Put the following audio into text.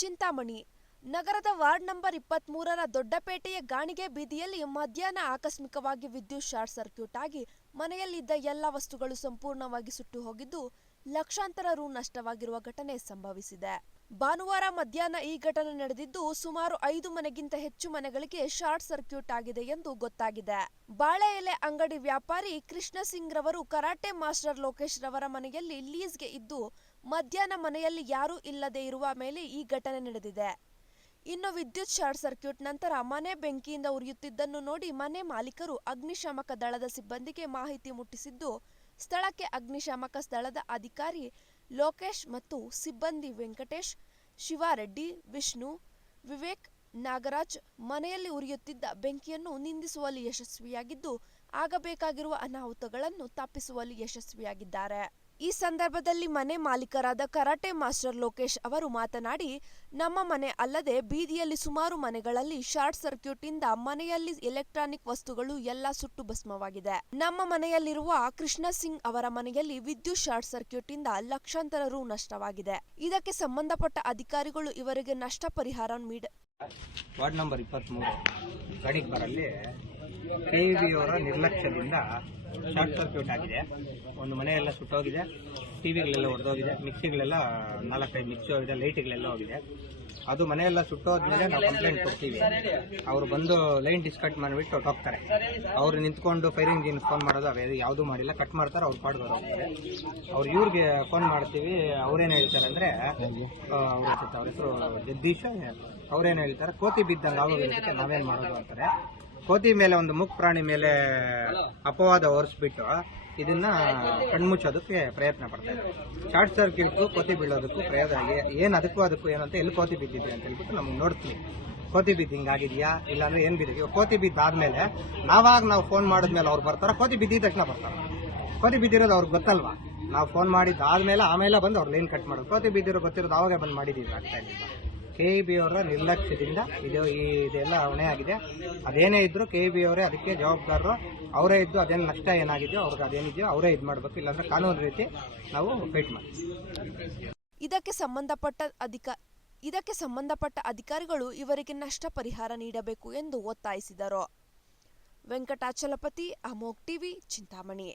ಚಿಂತಾಮಣಿ. ನಗರದ ward number ಇಪ್ಪತ್ತ್ ಮೂರರ ದೊಡ್ಡಪೇಟೆಯ ಗಾಣಿಗೆ ಬೀದಿಯಲ್ಲಿ ಮಧ್ಯಾಹ್ನ ಆಕಸ್ಮಿಕವಾಗಿ ವಿದ್ಯುತ್ ಶಾರ್ಟ್ ಸರ್ಕ್ಯೂಟ್ ಆಗಿ ಮನೆಯಲ್ಲಿದ್ದ ಎಲ್ಲ ವಸ್ತುಗಳು ಸಂಪೂರ್ಣವಾಗಿ ಸುಟ್ಟು ಹೋಗಿದ್ದು ಲಕ್ಷಾಂತರ ರು ನಷ್ಟವಾಗಿರುವ ಘಟನೆ ಸಂಭವಿಸಿದೆ. ಭಾನುವಾರ ಮಧ್ಯಾಹ್ನ ಈ ಘಟನೆ ನಡೆದಿದ್ದು ಸುಮಾರು ಐದು ಮನೆಗಿಂತ ಹೆಚ್ಚು ಮನೆಗಳಿಗೆ ಶಾರ್ಟ್ ಸರ್ಕ್ಯೂಟ್ ಆಗಿದೆ ಎಂದು ಗೊತ್ತಾಗಿದೆ. ಬಾಳೆ ಎಲೆ ಅಂಗಡಿ ವ್ಯಾಪಾರಿ ಕೃಷ್ಣ ಸಿಂಗ್ ರವರು ಕರಾಟೆ ಮಾಸ್ಟರ್ ಲೋಕೇಶ್ ರವರ ಮನೆಯಲ್ಲಿ ಲೀಸ್ಗೆ ಇದ್ದು ಮಧ್ಯಾಹ್ನ ಮನೆಯಲ್ಲಿ ಯಾರೂ ಇಲ್ಲದೆ ಇರುವ ಮೇಲೆ ಈ ಘಟನೆ ನಡೆದಿದೆ. ಇನ್ನು ವಿದ್ಯುತ್ ಶಾರ್ಟ್ ಸರ್ಕ್ಯೂಟ್ ನಂತರ ಮನೆ ಬೆಂಕಿಯಿಂದ ಉರಿಯುತ್ತಿದ್ದನ್ನು ನೋಡಿ ಮನೆ ಮಾಲೀಕರು ಅಗ್ನಿಶಾಮಕ ದಳದ ಸಿಬ್ಬಂದಿಗೆ ಮಾಹಿತಿ ಮುಟ್ಟಿಸಿದ್ದು, ಸ್ಥಳಕ್ಕೆ ಅಗ್ನಿಶಾಮಕ ಸ್ಥಳದ ಅಧಿಕಾರಿ ಲೋಕೇಶ್ ಮತ್ತು ಸಿಬ್ಬಂದಿ ವೆಂಕಟೇಶ್, ಶಿವಾರೆಡ್ಡಿ, ವಿಷ್ಣು, ವಿವೇಕ್, ನಾಗರಾಜ್ ಮನೆಯಲ್ಲಿ ಉರಿಯುತ್ತಿದ್ದ ಬೆಂಕಿಯನ್ನು ನಿಂದಿಸುವಲ್ಲಿ ಯಶಸ್ವಿಯಾಗಿದ್ದು, ಆಗಬೇಕಾಗಿರುವ ಅನಾಹುತಗಳನ್ನು ತಪ್ಪಿಸುವಲ್ಲಿ ಯಶಸ್ವಿಯಾಗಿದ್ದಾರೆ. ಈ ಸಂದರ್ಭದಲ್ಲಿ ಮನೆ ಮಾಲೀಕರಾದ ಕರಾಟೆ ಮಾಸ್ಟರ್ ಲೋಕೇಶ್ ಅವರು ಮಾತನಾಡಿ, ನಮ್ಮ ಮನೆ ಅಲ್ಲದೆ ಬೀದಿಯಲ್ಲಿ ಸುಮಾರು ಮನೆಗಳಲ್ಲಿ ಶಾರ್ಟ್ ಸರ್ಕ್ಯೂಟ್ ಇಂದ ಮನೆಯಲ್ಲಿ ಎಲೆಕ್ಟ್ರಾನಿಕ್ ವಸ್ತುಗಳು ಎಲ್ಲ ಸುಟ್ಟು ಭಸ್ಮವಾಗಿದೆ. ನಮ್ಮ ಮನೆಯಲ್ಲಿರುವ ಕೃಷ್ಣ ಸಿಂಗ್ ಅವರ ಮನೆಯಲ್ಲಿ ವಿದ್ಯುತ್ ಶಾರ್ಟ್ ಸರ್ಕ್ಯೂಟ್ ಇಂದ ಲಕ್ಷಾಂತರ ರು ನಷ್ಟವಾಗಿದೆ. ಇದಕ್ಕೆ ಸಂಬಂಧಪಟ್ಟ ಅಧಿಕಾರಿಗಳು ಇವರಿಗೆ ನಷ್ಟ ಪರಿಹಾರ ನೀಡ ವಾರ್ಡ್ ನಂಬರ್ ಇಪ್ಪತ್ತ್ಮೂರು ಗಡಿಗೆ ಕೆ ವಿ ಅವರ ನಿರ್ಲಕ್ಷ್ಯದಿಂದ ಶಾರ್ಟ್ ಸರ್ಕ್ಯೂಟ್ ಆಗಿದೆ. ಒಂದು ಮನೆಯೆಲ್ಲ ಸುಟ್ಟೋಗಿದೆ. ಟಿ ವಿಗಳೆಲ್ಲ ಹೊಡೆದೋಗಿದೆ ಮಿಕ್ಸಿಗಳೆಲ್ಲ ನಾಲ್ಕೈದು ಮಿಕ್ಸಿ ಹೋಗಿದೆ. ಲೈಟ್ಗಳೆಲ್ಲ ಹೋಗಿದೆ. ಅದು ಮನೆಯೆಲ್ಲ ಸುಟ್ಟೋದ್ಮೇಲೆ ನಾವು ಕಂಪ್ಲೇಂಟ್ ಕೊಡ್ತೀವಿ. ಅವರು ಬಂದು ಲೈನ್ ಡಿಸ್ಕಟ್ ಮಾಡಿಬಿಟ್ಟು ಹೋಗ್ತಾರೆ. ಅವ್ರು ನಿಂತ್ಕೊಂಡು ಫೈರ್ ಇಂಜಿನ್ ಫೋನ್ ಮಾಡೋದು ಅವ್ರು ಯಾವುದೂ ಮಾಡಿಲ್ಲ. ಕಟ್ ಮಾಡ್ತಾರೆ, ಅವ್ರು ಪಾಡ್ ಹೋಗ್ತಾರೆ ಅವ್ರು ಇವ್ರಿಗೆ ಫೋನ್ ಮಾಡ್ತೀವಿ. ಅವ್ರೇನು ಹೇಳ್ತಾರೆ ಅಂದರೆ ಅವ್ರ ಅವ್ರ ಹೆಸರು ಜಗದೀಶ್. ಅವ್ರೇನು ಹೇಳ್ತಾರೆ, ಕೋತಿ ಬಿದ್ದಂಗೆ ಅವ್ರಿಗೆ ನಾವೇನು ಮಾಡೋದು ಅಂತಾರೆ. ಕೋತಿ ಮೇಲೆ ಒಂದು ಮುಖ ಪ್ರಾಣಿ ಮೇಲೆ ಅಪವಾದ ಹೊರಿಸ್ಬಿಟ್ಟು ಇದನ್ನ ಕಣ್ಮುಚ್ಚೋದಕ್ಕೆ ಪ್ರಯತ್ನ ಪಡ್ತಾರೆ ಶಾರ್ಟ್ ಸರ್ಕ್ಯೂಟ್ ಕೋತಿ ಬೀಳೋದಕ್ಕೂ ಪ್ರಯೋಜನ ಏನು ಅದಕ್ಕೂ ಅದಕ್ಕೂ ಏನಂತ ಎಲ್ಲಿ ಕೋತಿ ಬಿದ್ದಿದೆ ಅಂತ ಹೇಳ್ಬಿಟ್ಟು ನಮ್ಗೆ ನೋಡ್ತೀವಿ. ಕೋತಿ ಬಿದ್ದು ಹಿಂಗಾಗಿದೆಯಾ ಇಲ್ಲಾಂದ್ರೆ ಏನು ಬಿದ್ದಿದೆ? ಕೋತಿ ಬಿದ್ದಾದ್ಮೇಲೆ ನಾವಾಗ ನಾವು ಫೋನ್ ಮಾಡಿದ್ಮೇಲೆ ಅವ್ರು ಬರ್ತಾರ, ಕೋತಿ ಬಿದ್ದಿದ ತಕ್ಷಣ ಬರ್ತಾರೆ. ಕೋತಿ ಬಿದ್ದಿರೋದು ಅವ್ರಿಗೆ ಗೊತ್ತಲ್ವಾ? ನಾವು ಫೋನ್ ಮಾಡಿದ್ದಾದ್ಮೇಲೆ ಆಮೇಲೆ ಬಂದು ಅವ್ರು ಲೈನ್ ಕಟ್ ಮಾಡೋದು. ಕೋತಿ ಬಿದ್ದಿರೋ ಗೊತ್ತಿರೋದು ಅವಾಗೇ ಬಂದು ಮಾಡಿದ್ದೀವಿ ಆಗ್ತಾ ಇಲ್ಲ ಕೆ ಬಿ ಅವರ ನಿರ್ಲಕ್ಷ್ಯದಿಂದ ಇದು ಈ ಇದೆಲ್ಲ ಹೊಣೆ ಆಗಿದೆ. ಅದೇನೇ ಇದ್ರು ಕೆ ಬಿ ಅವರೇ ಅದಕ್ಕೆ ಜವಾಬ್ದಾರರು. ಅವರೇ ಇದ್ದು ಅದೇನು ನಷ್ಟ ಏನಾಗಿದೆಯೋ ಅವ್ರಿಗೆ ಅದೇನಿದೆಯೋ ಅವರೇ ಇದು ಮಾಡಬೇಕು. ಇಲ್ಲಾಂದ್ರೆ ಕಾನೂನು ರೀತಿ ನಾವು ಫೈಟ್ ಮಾಡ್ತೀವಿ. ಇದಕ್ಕೆ ಸಂಬಂಧಪಟ್ಟ ಅಧಿಕ, ಇದಕ್ಕೆ ಸಂಬಂಧಪಟ್ಟ ಅಧಿಕಾರಿಗಳು ಇವರಿಗೆ ನಷ್ಟ ಪರಿಹಾರ ನೀಡಬೇಕು ಎಂದು ಒತ್ತಾಯಿಸಿದರು. ವೆಂಕಟಾಚಲಪತಿ ಅಮೋಕ್ ಟಿವಿ, ಚಿಂತಾಮಣಿ.